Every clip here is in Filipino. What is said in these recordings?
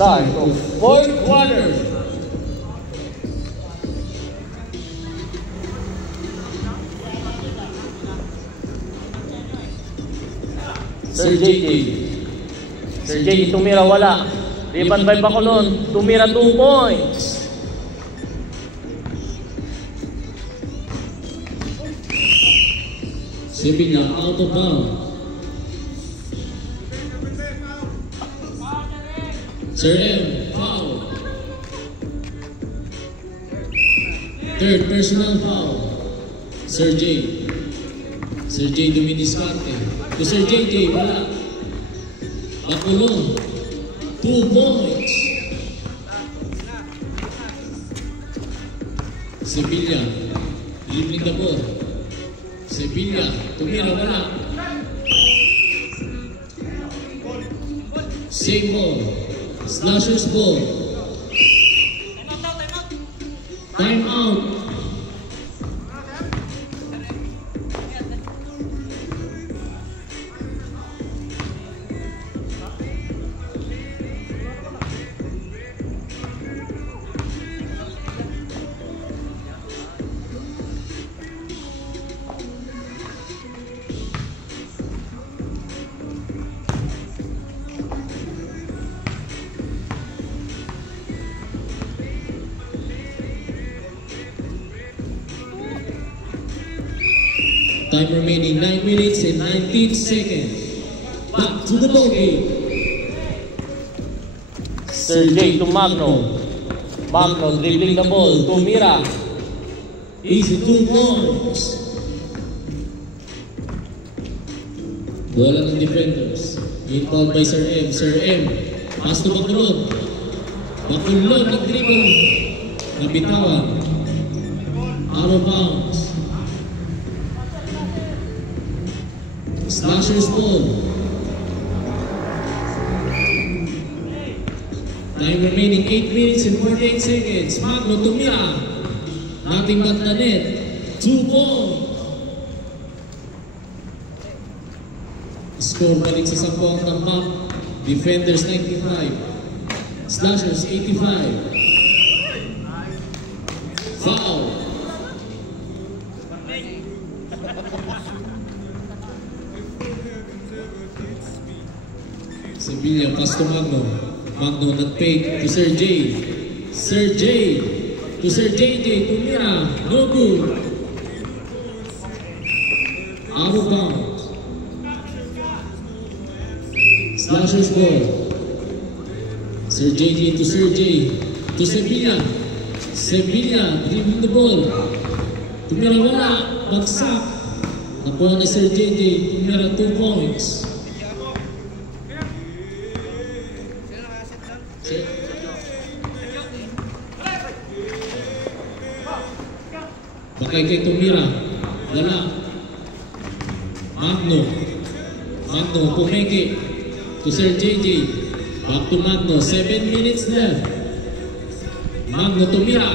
start of fourth quarter. Sir JJ. Sir JJ, tumira wala. Rebound by Bacolod. Tumira 2 points. Sevilla out of bounds. Sir M, foul. Third personal foul. Sir J. Sir J dumidiskarte. To Sir JJ, wala. Bacolod, 2 points. Sevilla, dribbling the ball. Sevilla, tumira, wala. Same ball. Slashers ball. Time out. Time remaining 9 minutes and 19 seconds. Back to the ball game. Sir J to Magno. Magno dribbling the ball. Tumira. Easy 2 points. Bola ng defenders. Being by Sir M. Sir M. Pass to Bacolod. Bacolod nag-dribble. Nabitawan. Out of bounds. Slashers ball. Time remaining 8 minutes and 48 seconds. Magno tumira. Nothing but the net. 2 points. Score balik sa 10 ang tampak. Defenders 95. Slashers 85. Foul. Sevilla, pass to Magno. Magno nag-fake to Sir J. Sir J. To Sir JJ. Tumira. No good. Out of bounds. Slashers ball. Sir JJ to Sir J. To Sevilla. Sevilla dribbling the ball. Tumira wala. Bagsak. Nakuha na Sir JJ. Tumira 2 points. Bakay kay tumira. Wala. Magno. Magno pumeke to Sir JJ. Back to Magno. 7 minutes left. Magno tumira.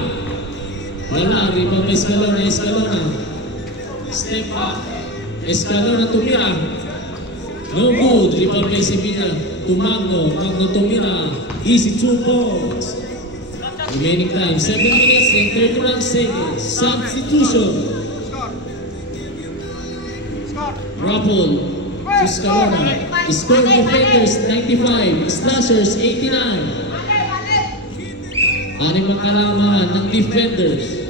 Wala. Rebound Escalona. Escalona. Step up. Escalona tumira. No good. Rebound by Sevilla to Magno. Magno tumira. Easy 2 points. Remaining time 7 minutes and 31 seconds. Substitution. Rappel to Escalona. Score defenders 95. Slashers 89. Aning makalaman ng defenders.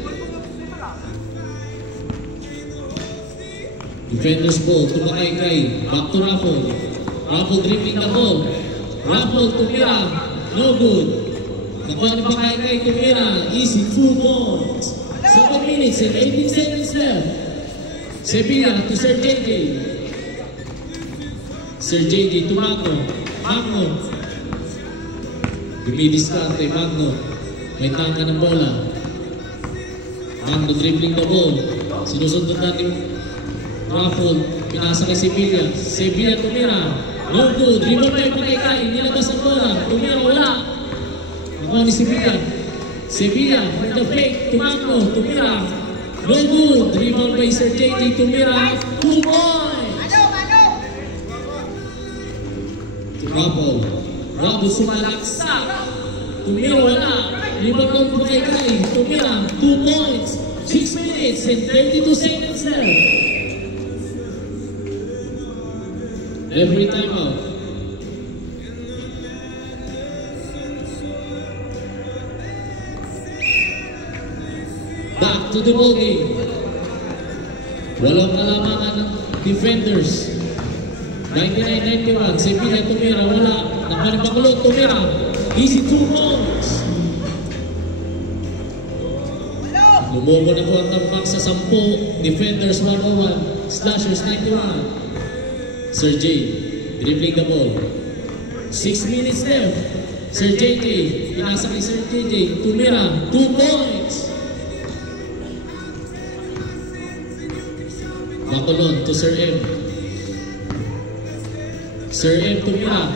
Defenders ball to Makay. Back to Rappel. Rappel dribbling the ball. Rappel tumira. No good. Nakuha ni Makay tumira. Easy 2 points. 7 minutes and 18 seconds left. Sevilla to Sir JJ. Sir JJ to Magno. Magno. Dumidiskarte Magno. May tangka ng bola. Magno dribbling the ball. Sinusunod natin Raffle. Pinasa kay Sevilla. Sevilla tumira. No good. Dribble pa yung Makay. Nilabas ang bola. Tumira wala. Nakuha ni Sevilla. Sevilla for the fake to Magno. Tumira. No good. Dribble by Sir JJ. Tumira. 2 points. To Raffle. Bravo, sumalaksak. Tumira, wala. Rebound ng Bukay-Kay. Tumira, 2 points. 6 minutes and 32 seconds left. Every time out. Back to the ball game. Walang kalamangan ng defenders. 99-91, Sevilla tumira, wala. Nakanipakulot, tumira. Easy 2 points. Lumobo na po ang tambak sa 10. Defenders 101. Slashers 91. Sir J, dribbling the ball. 6 minutes left. Sir JJ, pinasa kay Sir JJ. Tumira, 2 points. Bakulon to Sir M. Sir M tumira.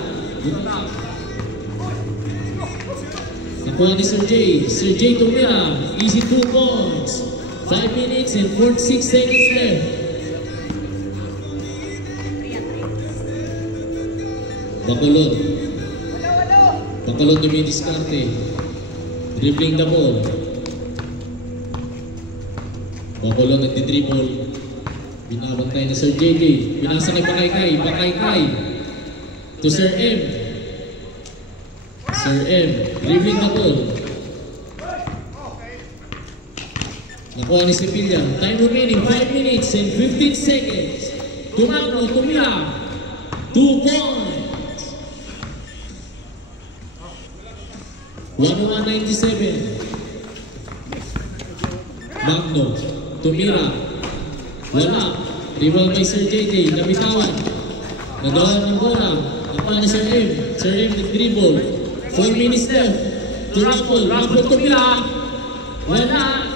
Nakuha ni Sir J. Sir J tumira. Easy 2 points. 5 minutes and 46 seconds left. Bakulon. Bakulon dumidiskarte. Dribbling the ball. Bakulon nagdi-dribble. Binabantay na Sir JJ. Binasa kay Bakay-Kay. Bakay-Kay. To Sir M. Sir M. Dribbling the ball. Nakuha ni Sevilla. Time remaining 5 minutes and 15 seconds. Tumakbo, tumira. 2 points. 101-97. Magno. Tumira. Wala. Rebound kay Sir JJ. Nabitawan. Nagawa ng bola. Nakuha ni Sir M. Sir M nag-dribble. 4 minutes left. To Raffle. Raffle tumira. Wala.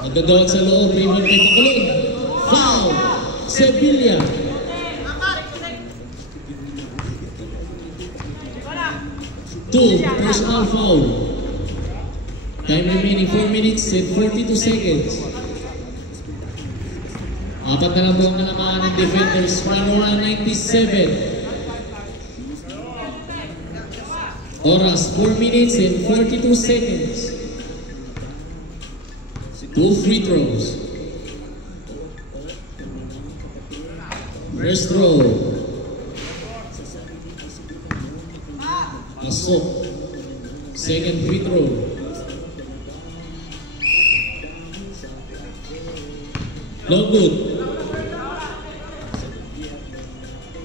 Nagagawag sa loob. Rebound kay Bakulon. Foul. Sevilla. Two personal foul. Time remaining 4 minutes and 42 seconds. Apat na lang po ang nalamaan ng defenders. 101-97. Oras 4 minutes and 42 seconds. 2 free throws. First throw. Pasok. Second free throw. No good.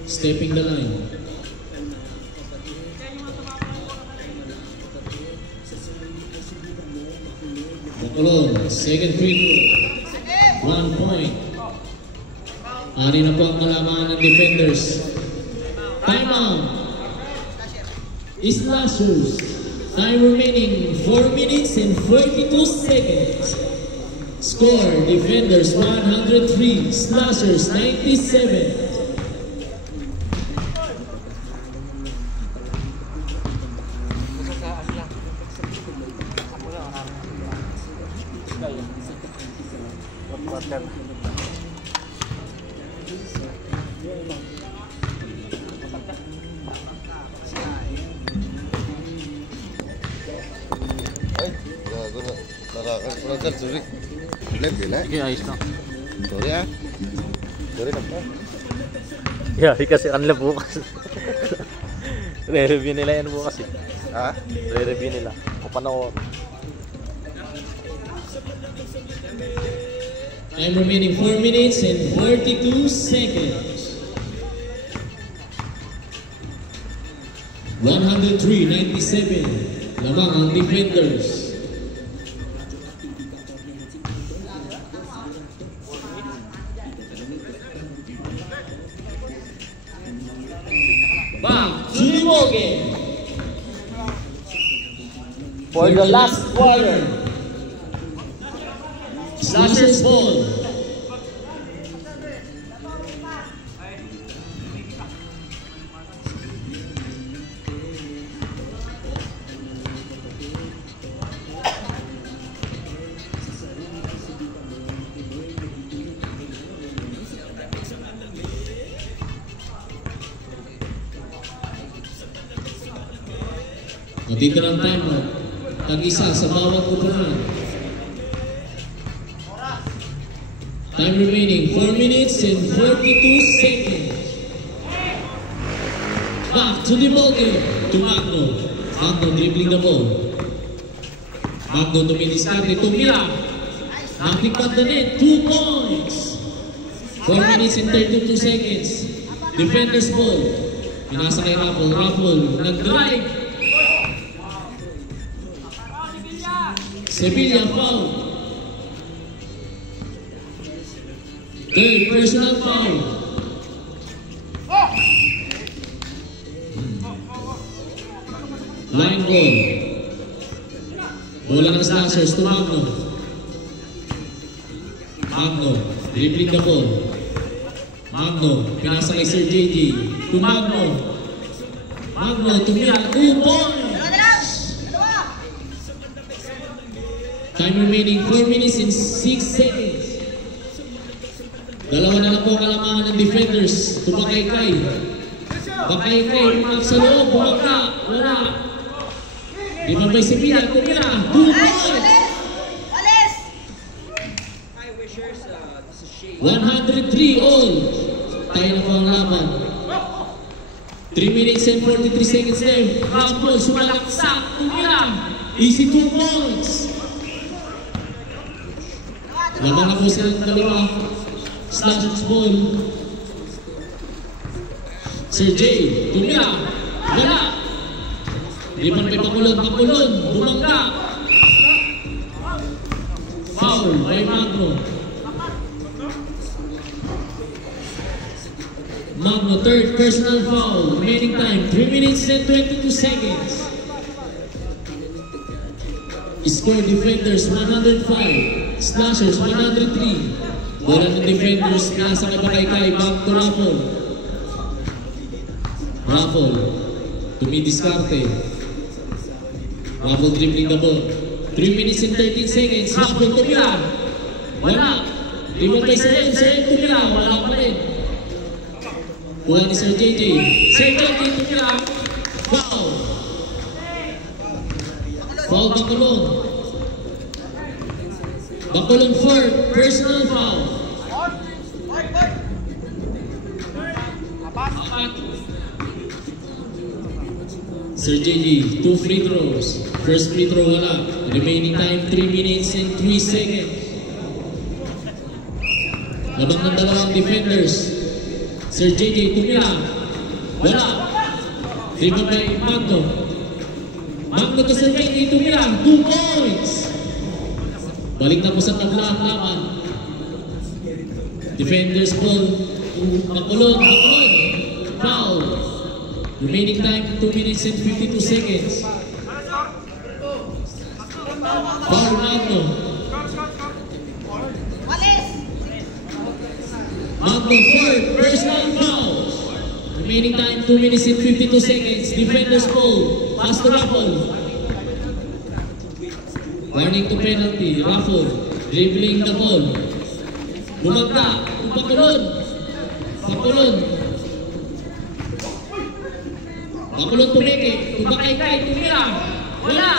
Stepping the line. Bakulon. Second free throw. 1 point. Ari na po ang malaman ng defenders. Time out. Slashers. Time remaining 4 minutes and 42 seconds. Score, defenders 103, Slashers 97. Sige, ayos lang. Sorry ah. Sorry na po. Yeah, kasi kanila bukas. Re-review nila yan bukas eh. Ha? Re-review nila. Kung paano. Time remaining 4 minutes and 42 seconds. 103-97. Lamang ang defenders. Back to the ball game For the last quarter. Slashers ball. O dito ng timer. Tag-isa sa bawat upuan. Time remaining 4 minutes and 42 seconds. Back to the ball game. To Magno. Magno dribbling the ball. Magno dumidiskarte. Tumira. Nakikpat the net. 2 points. 4 minutes and 32 seconds. Defender's ball. Pinasa kay Raffle. Raffle. Nag-drive. Sevilla foul. Third personal foul. Line ball. Bola ng Slashers to Magno. Magno, dribbling the ball. Magno, pinasa kay Sir JJ. To Magno. Magno, tumira. 2 points. Time remaining 4 minutes and 6 seconds. Dalawa na lang po kalamangan ng defenders. To Bakaykay. Bakaykay, pumak sa loob. Bumaka. Wala. Liman by Sevilla. Tumira. 2 points. 103 all. Tayo na po ang laban. 3 minutes and 43 seconds left. Raffle, sumalaksak. Tumira. Easy 2 points. Laban na po silang dalawa. Slashers ball. Sir J. Tumira. Wala. Liman by Pakulon. Pakulon. Bumangga. Foul by Magno. Magno, third personal foul. Remaining time 3 minutes and 22 seconds. Score defenders 105. Slashers 103. Bola ng defenders nasa kay Bakaykay. Back to Raffle. Raffle. Tumidiskarte. Raffle dribbling the ball. 3 minutes and 13 seconds. Raffle tumira. Wala. Rebound by Seren. Seren tumira. Wala pa rin. Buwan ni Sir JJ. Sir JJ tumira. Foul. Foul Bakulong. Bakulong fourth. Personal foul. Sir JJ, 2 free throws. First free throw wala. Remaining time 3 minutes and 3 seconds. Labang ng dalawang defenders. Sir JJ tumira. Wala. Rebound by Magno. Magno to Sir JJ tumira. 2 points. Balik na po sa tabla ang laban. Defenders ball. Bakulong. Bakulong. Foul. Remaining time 2 minutes and 52 seconds. Foul Magno. Magno fourth. Personal foul. Remaining time 2 minutes and 52 seconds. Defenders ball. Pass to Raffle. Warning to penalty. Raffle. Dribbling the ball. Bumagka. Pakulon. Pakulon. Pakulon tumeke. Bakaykay. Tumira. Wala.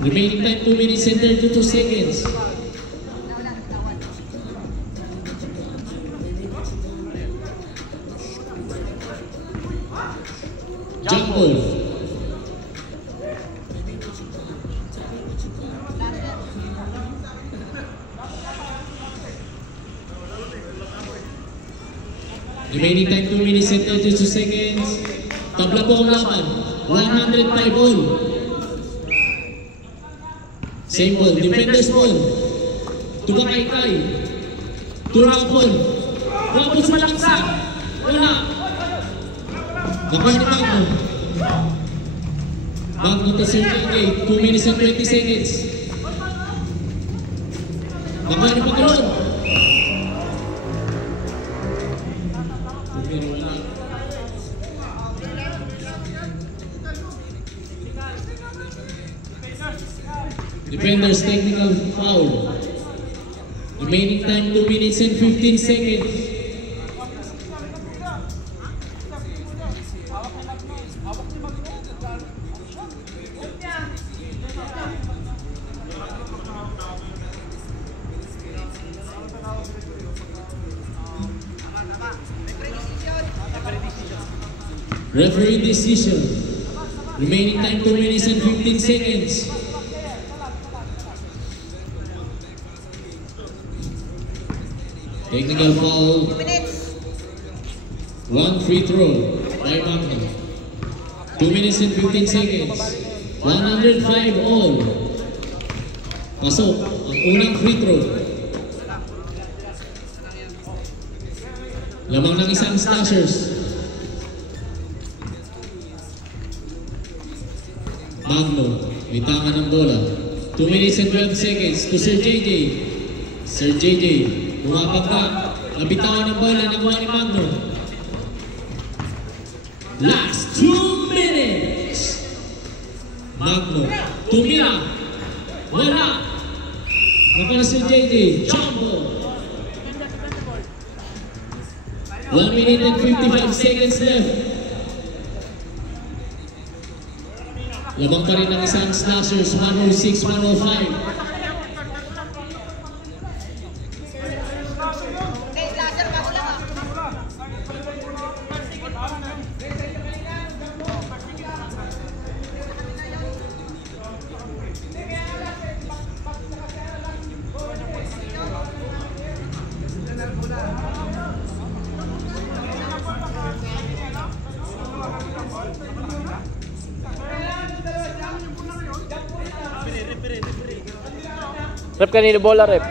Remaining time 2 minutes and 32 seconds. Jump ball. Remaining time 2 minutes and 32 seconds. Tabla po ang laban. 105 all. Same ball. Defenders ball. To Bakaykay. To Raffle. Raffle sumalaksak. Wala. Nakuha ni Magno. Magno to Sir JJ. 2 minutes and 20 seconds. Nakuha ni Pakulon. Defenders technical foul. Remaining time 2 minutes and 15 seconds. Referee decision. Remaining time 2 minutes and 15 seconds. Technical foul. 1 free throw by Magno. 2 minutes and 15 seconds. 105 all. Pasok ang unang free throw. Lamang ng isang slashers. Magno, may tama ng bola. 2 minutes and 12 seconds to Sir JJ. Sir JJ, bumabagka. Nabitawan ng bola, nakuha ni Magno. Last 2 minutes. Magno, tumira. Wala. Nakuha na Sir JJ. Jumbo. 1 minute and 55 seconds left. Labang pa rin ang isang slashers, 106-105. Rep kanina bola, rep.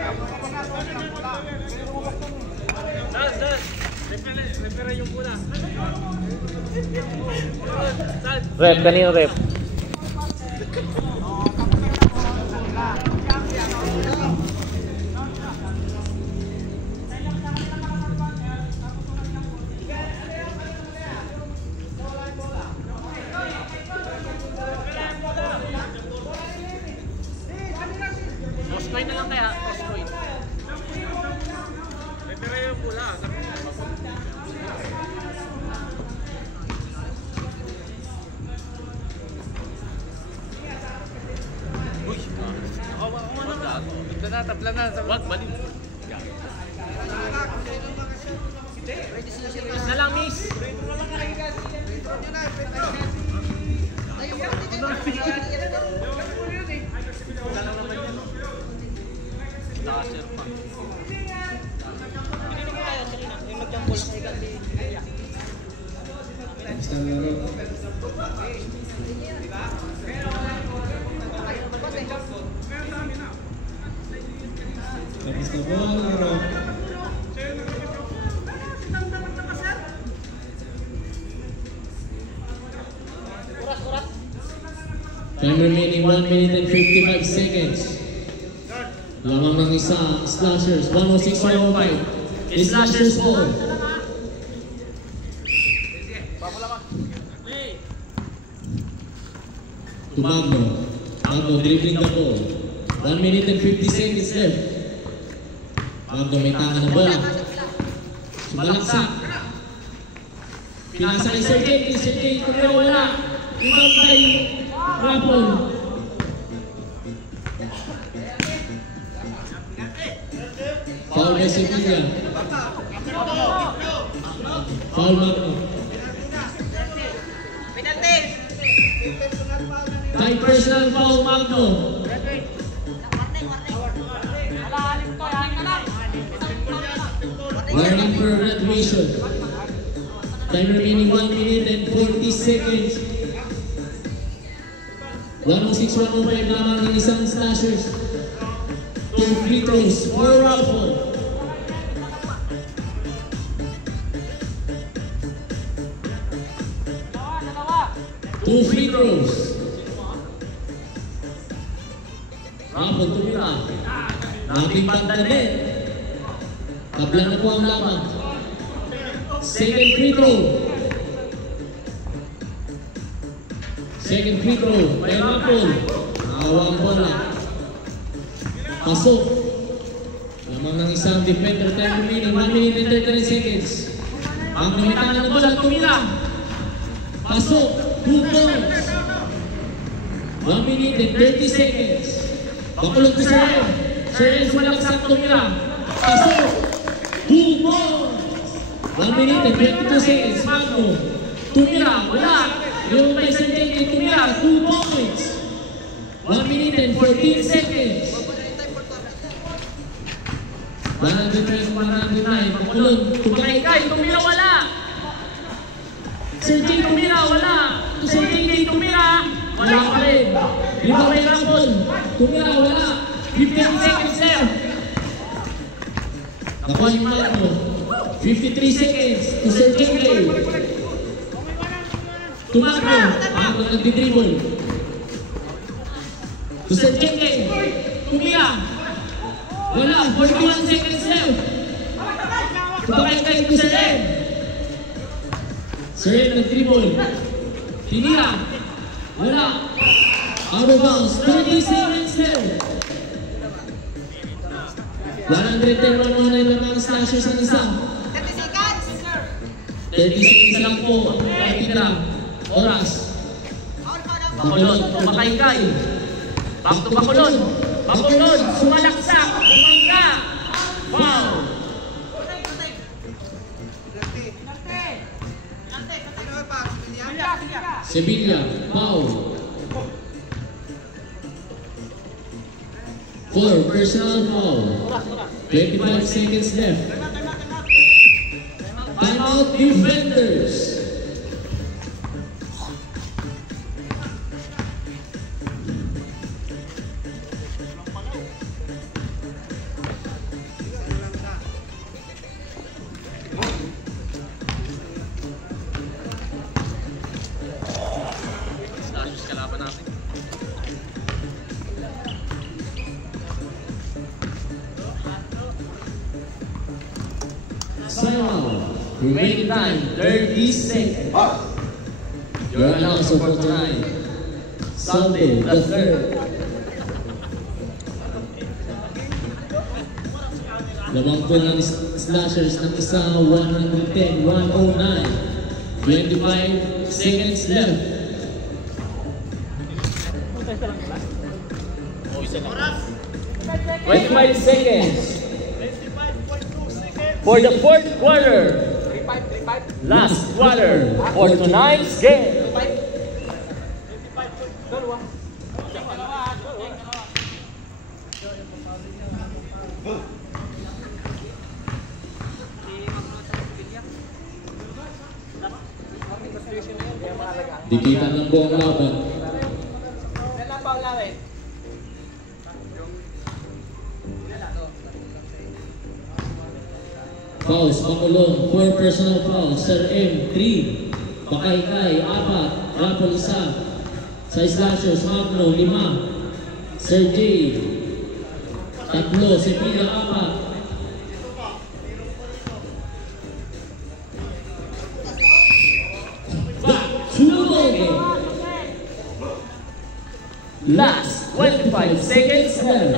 Rep kanina, rep. Oscoy na lang kaya, Oscoy. Retira yung pula. Uy! Ako na. Ito na, tabla na. Wag, balik. Miss na lang, miss. Tasher pa. Hindi ko kaya kanina. Yung nag-jumble sa ikan ni Kuya. Basta laro. Tapos na bola, laro. Time remaining 1 minute and 55 seconds. Lamang ng isa, slashers, 106-105. Slashers ball. To Magno. Magno dribbling the ball. 1 minute and 50 seconds left. Magno may tanga na bola. Sumalaksak. Pinasa kay Sergey. Sergey, kumira wala. Rebound by Rapon. Foul by Sevilla. Foul Magno. By personal foul Magno. Warning for red mission. Time remaining 1 minute and 40 seconds. 106-105 lamang ng isang slashers. 2 free throws for Rapon. Two free throws. Rapon tumira. Nakipan na net. Tabla na po ang laban. Second free throw. Second free throw by Rapon. Nakawang bola. Pasok. Lamang ng isang defender. Time remaining 1 minute and 39 seconds. Ang namitangan ng bola tumira. Pasok. 2 points. 1 minute and 30 seconds. Bakulog to Sir Ed. Sir Ed malaksak tumira. Pasok. 2 points. 1 minute and 22 seconds. Magno. Tumira, wala. Yung kay Sir JJ Tumira, 2 points. 1 minute and 14 seconds. 109, Pakulon, Tumakay, tumira, wala. Sir J Tumira, wala. Sir JJ tumira, Wala pa rin. Lima kay Ramon. Tumira, wala. 15 seconds left. Nakuha yung Magno. 53 seconds to Sir JJ. Tumakbo. Magno nagdi-dribble. To Sir JJ. Tumira, Wala. 41 seconds left. tumakay to Sir M. Sir M nag-dribble. Tinira. Wala. Out of bounds. 30 seconds left. 110-109 lang mga slashers ang isa. 30 seconds lang po. Ang tira. Oras. Bakulon, tumakay. Back to Bakulon. Bakulon, sumalaksak, umangga. Wow. Sevilla. Foul. 4 personal foul. 25 seconds left. Timeout defenders. Slashers kalaban natin. Timeout. Remaining time 30 seconds. Your announcer for tonight, Sunday the 3rd. Lamang po ng slashers ng isa 110-109. 25 seconds left. Oh, isa lang. 25 seconds. For the fourth quarter. Last quarter for tonight's game. Dikitan lang po ang laban. Fouls, Pakulon, 4 personal fouls. Sir M, 3. Bakaykay, 4. Rapol, 1. Sa slashers, Magno, 5. Sir J, 3. Sevilla, 4. Last 25 seconds left.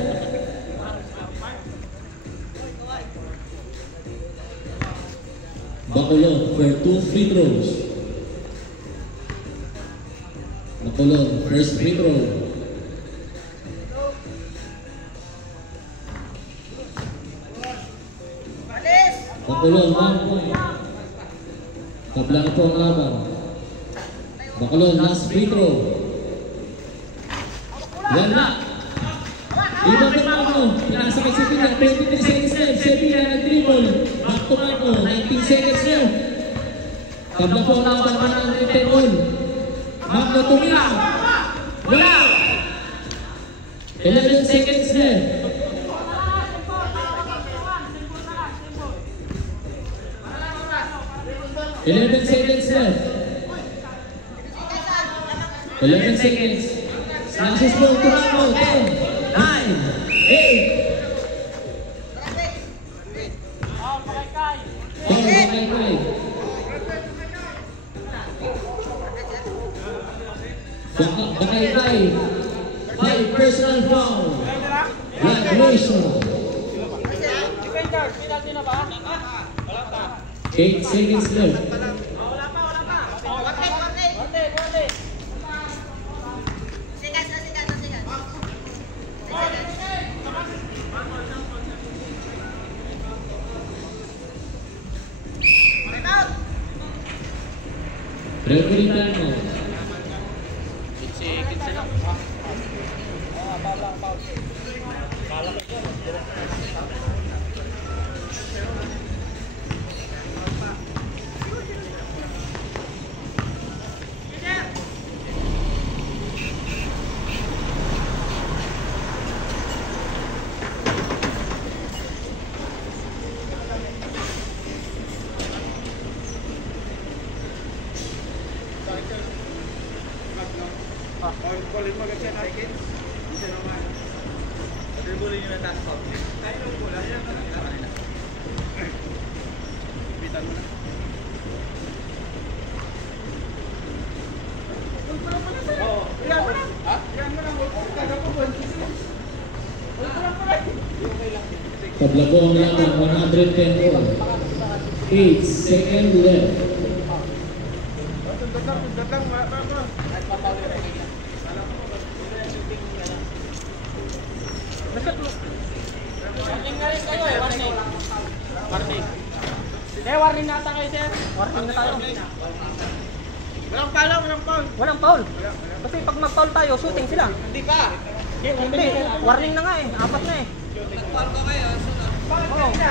Bacolod for 2 free throws. Bacolod, first free throw. Bacolod, 1 point. Tabla na po ang laban. Bacolod, last free throw. Wala. Iba kay Magno, pinasakay si Sevilla, 23 seconds left. Sevilla nag-dribble. Back to Magno, 19 seconds left. Tabla po ang laban, 110 all. Magno tumira. Wala. 11 seconds left. Eleven seconds left. 11 seconds. Slashes po ang Magno. 10, 9, 8. Bakaykay. 5 personal foul. Violation. 8 seconds left. Referee time out. Kitsi lang. Paglabo ang laban, 110 all. 8 second left. Warning na rin kayo eh, warning. Warning. Warning na ata kayo, sir. Warning na tayo. Walang foul, walang foul. Walang foul. Kasi pag mag-foul tayo, shooting sila. Hindi pa. Hindi, warning na nga eh. Apat na eh. Nag-foul ka kayo, sunod. Bakit kanina?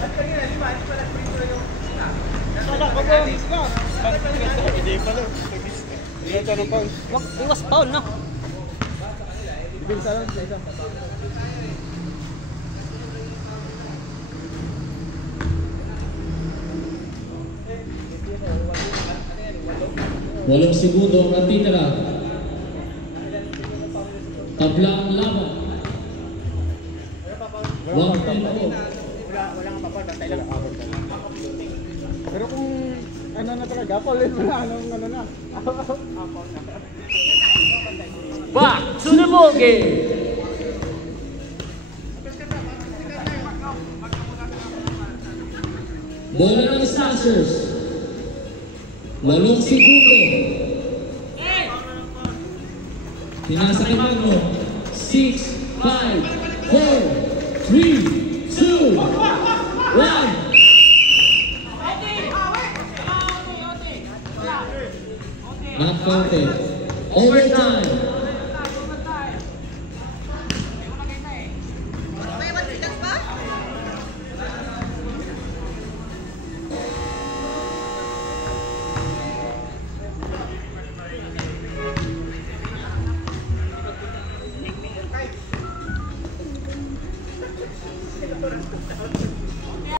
At kanina, di ba? Di ba nag-free throw yung... Hindi pala. Hindi ka ng foul. Wag, iwas foul na. Ibinsa lang sa isa. Walang segundo ang natitira. Tabla ang laban. 110 all. Walang papal, basta ilang abot ka lang. Pero kung ano na talaga, paulit mo na, ano na. Back to the ball game. Bola ng Slashers. 8 segundo. Pinasa kay Magno. 6, 5, 4, 3, 2, 1. Not counted. Overtime.